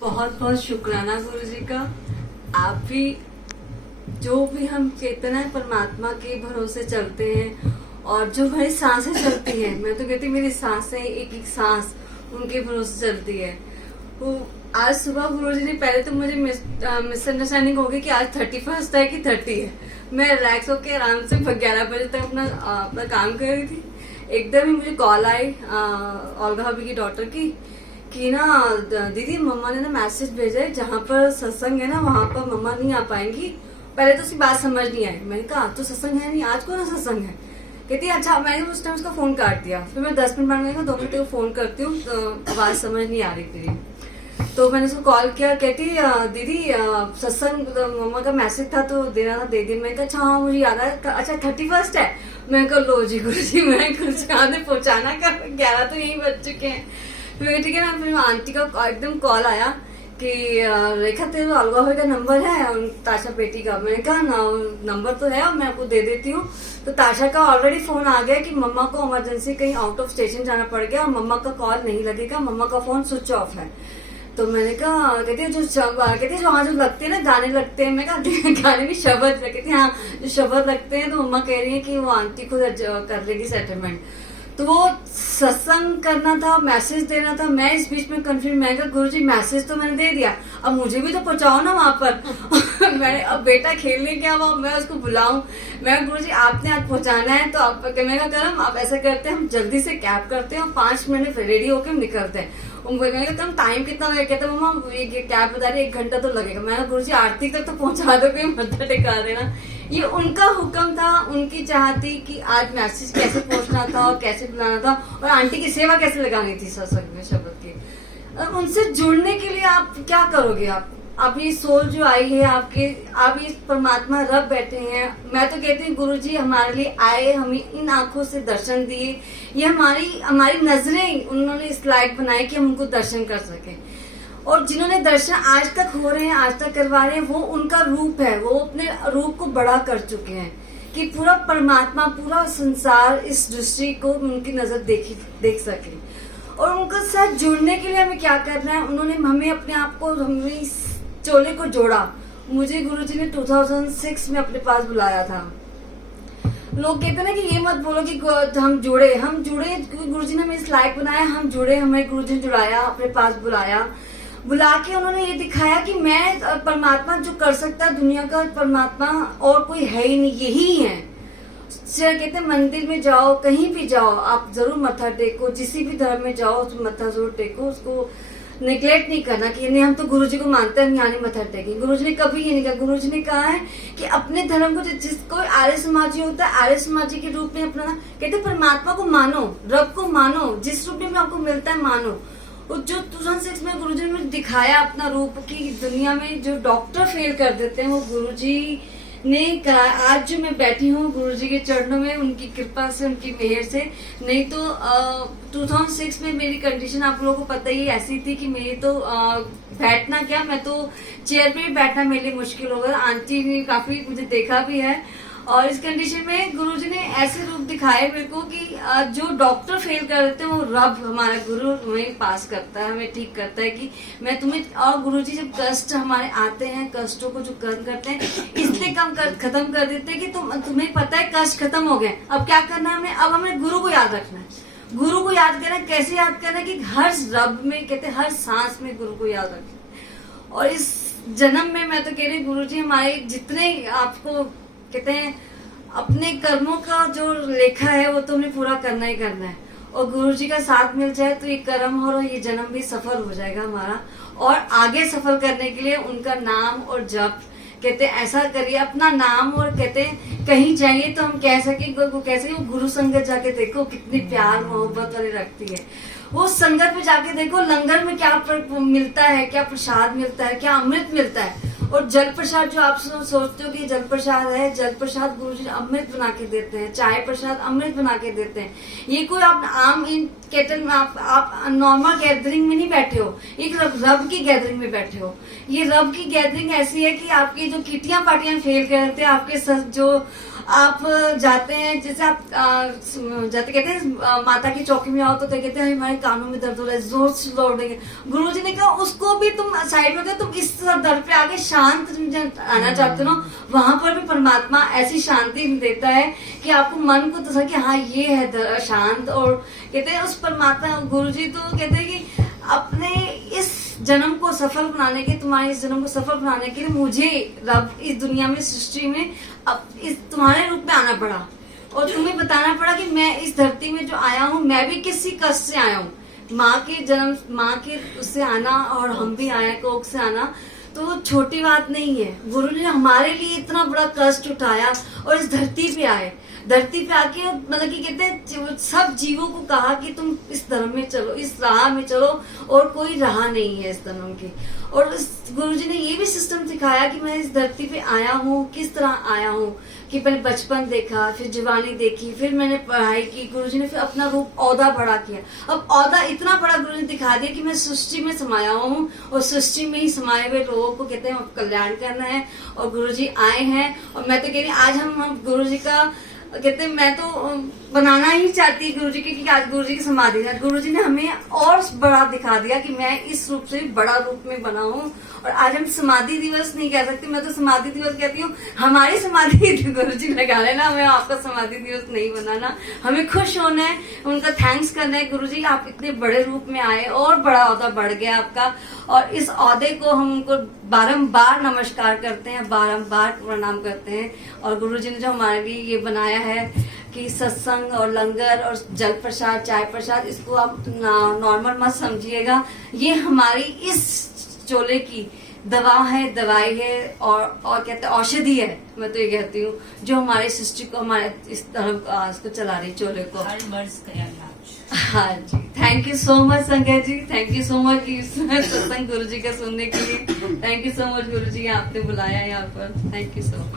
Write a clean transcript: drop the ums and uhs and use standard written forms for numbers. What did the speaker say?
बहुत बहुत शुक्राना गुरु जी का। आप भी जो भी हम चेतना है परमात्मा के भरोसे चलते हैं और जो हमारी सांसें चलती हैं, मैं तो कहती हूँ मेरी सांसें एक एक सांस उनके भरोसे चलती है। वो आज सुबह गुरुजी ने पहले तो मुझे मिसअंडरस्टैंडिंग हो गई कि आज 31 है कि 30 है। मैं रिलैक्स होकर आराम से 11 बजे तक अपना काम कर रही थी। एकदम ही मुझे कॉल आई ओल्गा भाभी की डॉटर की कि ना दीदी मम्मा ने ना मैसेज भेजा है, जहाँ पर सत्संग है ना वहाँ पर मम्मा नहीं आ पाएंगी। पहले तो उसकी बात समझ नहीं आई। मैंने कहा तो सत्संग है नहीं, आज कौन सा सत्संग है? कहती है अच्छा। मैंने उस टाइम उसका फोन काट दिया। फिर मैं 10 मिनट बाद में 2 मिनट को फोन करती हूँ तो आवाज समझ नहीं आ रही थी। तो मैंने उसको कॉल किया। कहती दीदी सत्संग मम्मा का मैसेज था तो देना था, दे दी। मैंने कहा अच्छा हाँ मुझे याद है। अच्छा 31 है। मैं कहा लो जी गुरु जी मैं कुछ याद पहुंचाना कर 11 तो यही बज चुके हैं। फिर ठीक है ना। फिर आंटी का एकदम कॉल आया कि रेखा तेरे अलगा भाई का नंबर है और ताशा बेटी का। मैंने कहा नंबर तो है और मैं आपको दे देती हूँ। तो ताशा का ऑलरेडी फोन आ गया कि मम्मा को इमरजेंसी कहीं आउट ऑफ स्टेशन जाना पड़ गया और मम्मा का कॉल नहीं लगेगा, मम्मा का फोन स्विच ऑफ है। तो मैंने कहा कहती है जो वहाँ जो लगते हैं ना गाने लगते हैं। मैं कहा गाने भी शब्द कहती हाँ जो शब्द लगते हैं। तो मम्मा कह रही है कि वो आंटी खुद कर लेगी सेटलमेंट। तो वो सत्संग करना था, मैसेज देना था। मैं इस बीच में कंफ्यूज। मैं कहा गुरुजी मैसेज तो मैंने दे दिया, अब मुझे भी तो पहुंचाओ ना वहां पर। मैंने अब बेटा खेलने गया वहां, मैं उसको बुलाऊं। मैं गुरुजी आपने आज पहुंचाना है तो आप मैं कहा करम आप ऐसा करते हैं हम जल्दी से कैब करते हैं और 5 मिनट रेडी होकर हम निकलते हैं। तुम टाइम कितना लगेगा? कहते मम्मा ये कैब बता रही 1 घंटा तो लगेगा। मैं गुरुजी आरती तक तो पहुंचा दो, मत्था टिका देना। ये उनका हुक्म था, उनकी चाह थी कि आज मैसेज कैसे पहुंचना था और कैसे बुलाना था और आंटी की सेवा कैसे लगानी थी सत्संग में शब्द की। उनसे जुड़ने के लिए आप क्या करोगे? आप ये सोल जो आई है आपके, आप ये परमात्मा रब बैठे हैं। मैं तो कहती हूँ गुरुजी हमारे लिए आए, हमें इन आंखों से दर्शन दिए। ये हमारी नजरें उन्होंने इस लायक बनाई कि हम उनको दर्शन कर सके। और जिन्होंने दर्शन आज तक हो रहे हैं, आज तक करवा रहे हैं, वो उनका रूप है। वो अपने रूप को बड़ा कर चुके हैं कि पूरा परमात्मा, पूरा संसार इस दृष्टि को उनकी नजर देख सके। और उनके साथ जुड़ने के लिए हमें क्या करना है? उन्होंने हमें अपने आप को, हमें इस चोले को जोड़ा। मुझे गुरुजी ने 2006 में अपने पास बुलाया था। लोग कहते ना कि ये मत बोलो कि हम जुड़े क्योंकि गुरुजी ने हमें इस लायक बनाया। हम जुड़े, हमें गुरुजी ने जुड़ाया, अपने पास बुला के उन्होंने ये दिखाया कि मैं परमात्मा जो कर सकता है दुनिया का परमात्मा और कोई है ही नहीं, यही है। कहते मंदिर में जाओ, कहीं भी जाओ, आप जरूर मत्था टेको। जिस भी धर्म में जाओ तो मत्था जरूर टेको। उसको निगलेक्ट नहीं करना कि नहीं हम तो गुरुजी को मानते हैं, हम यहाँ नहीं मत्था टेकेंगे। गुरुजी ने कभी ये नहीं कहा। गुरुजी ने कहा है कि अपने धर्म को जिसको आर्य समाजी होता है आर्य समाजी के रूप में अपनाना। कहते परमात्मा को मानो, रब को मानो, जिस रूप में आपको मिलता है मानो। जो 2006 में गुरुजी ने मुझे दिखाया अपना रूप की दुनिया में जो डॉक्टर फेल कर देते हैं वो गुरुजी ने कहा। आज जो मैं बैठी हूँ गुरुजी के चरणों में, उनकी कृपा से, उनकी मेहर से। नहीं तो 2006 में मेरी कंडीशन आप लोगों को पता ही ऐसी थी कि मेरी तो बैठना क्या, मैं तो चेयर पे भी बैठना मेरे लिए मुश्किल होगा। आंटी ने काफी मुझे देखा भी है। और इस कंडीशन में गुरुजी ने ऐसे रूप दिखाए मेरे को कि जो डॉक्टर फेल कर देते हैं वो रब हमारा गुरु हमें पास करता है, हमें ठीक करता है कि मैं तुम्हें। और गुरुजी जब कष्ट हमारे आते हैं, कष्टों को जो कम करते हैं इसलिए खत्म कर देते हैं कि तुम्हें पता है कष्ट खत्म हो गए, अब क्या करना है हमें? अब हमें गुरु को याद रखना है। गुरु को याद करना कैसे याद करना है कि हर रब में कहते हर सांस में गुरु को याद रखें। और इस जन्म में मैं तो कह रही गुरुजी हमारे जितने आपको कहते हैं अपने कर्मों का जो लेखा है वो तो हमें पूरा करना ही करना है। और गुरुजी का साथ मिल जाए तो ये कर्म और ये जन्म भी सफल हो जाएगा हमारा। और आगे सफल करने के लिए उनका नाम और जप कहते ऐसा करिए अपना नाम। और कहते कहीं जाइए तो हम कह सके वो गुरु संगत जाके देखो कितनी प्यार मोहब्बत वाली रखती है। वो संगत में जाके देखो लंगर में क्या मिलता है, क्या प्रसाद मिलता है, क्या अमृत मिलता है। और जल प्रसाद जो आप सोचते हो कि जल प्रसाद है, जल प्रसाद गुरुजी अमृत बना के देते हैं। चाय प्रसाद अमृत बना के देते हैं। ये कोई आप आम इन केटल में आप नॉर्मल गैदरिंग में नहीं बैठे हो, एक रब की गैदरिंग में बैठे हो। ये रब की गैदरिंग ऐसी है कि आपकी जो किटियां पार्टियां फेल कर देते हैं, आपके जो आप जाते हैं, जैसे आप जाते कहते हैं माता की चौकी में आओ तो कहते हैं हमारे कानों में दर्द हो रहा है, जोर से दौड़ेंगे। गुरुजी ने कहा उसको भी तुम साइड में होते हो, तुम इस दर पे आके शांत आना चाहते हो ना, वहां पर भी परमात्मा ऐसी शांति देता है कि आपको मन को तो कि हाँ ये है शांत। और कहते हैं उस परमात्मा गुरुजी तो कहते हैं कि अपने इस जन्म को सफल बनाने के, तुम्हारे इस जन्म को सफल बनाने के लिए मुझे रब इस दुनिया में, सृष्टि में अब इस तुम्हारे रूप में आना पड़ा और तुम्हें बताना पड़ा कि मैं इस धरती में जो आया हूँ मैं भी किसी कष्ट से आया हूँ। माँ के जन्म, माँ के उससे आना और हम भी आए कोख से आना तो छोटी बात नहीं है। गुरु ने हमारे लिए इतना बड़ा कष्ट उठाया और इस धरती पे आए, धरती पे आके मतलब कि कहते हैं सब जीवों को कहा कि तुम इस धर्म में चलो, इस राह में चलो और कोई राह नहीं है इस धर्म की। और गुरुजी ने ये भी सिस्टम सिखाया कि मैं इस धरती पे आया हूँ, किस तरह आया हूँ कि पहले बचपन देखा, फिर जवानी देखी, फिर मैंने पढ़ाई की। गुरुजी ने फिर अपना रूप औदा बड़ा किया। अब औदा इतना बड़ा गुरु ने दिखा दिया कि मैं सृष्टि में समाया हूँ और सृष्टि में ही समाये हुए लोगों को कहते हैं कल्याण करना है। और गुरुजी आए हैं और मैं तो कह रही आज हम गुरुजी का कहते हैं मैं तो बनाना ही चाहती गुरुजी के, क्योंकि आज गुरुजी की समाधि है। गुरुजी ने हमें और बड़ा दिखा दिया कि मैं इस रूप से बड़ा रूप में बना हूँ। और आज हम समाधि दिवस नहीं कह सकते, मैं तो समाधि दिवस कहती हूँ हमारी समाधि गुरुजी लगा लेना, हमें आपका समाधि दिवस नहीं बनाना। हमें खुश होना है, उनका थैंक्स करना है गुरुजी आप इतने बड़े रूप में आए और बड़ा औहदा बढ़ गया आपका। और इस औहदे को हम उनको बारंबार नमस्कार करते हैं, बारंबार प्रणाम करते हैं। और गुरुजी ने जो हमारे लिए ये बनाया है कि सत्संग और लंगर और जल प्रसाद, चाय प्रसाद, इसको आप नॉर्मल मत समझिएगा। ये हमारी इस चोले की दवा है, दवाई है और कहते हैं औषधि है। मैं तो ये कहती हूँ जो हमारी सृष्टि को, हमारे इस धर्म को चला रही, चोले को। हर मर्ज का इलाज। हाँ जी, thank you so much Sanjay ji, thank you so much Satsang Guru जी का सुनने के लिए। थैंक यू सो मच गुरु जी, आपने बुलाया यहाँ पर। Thank you so much.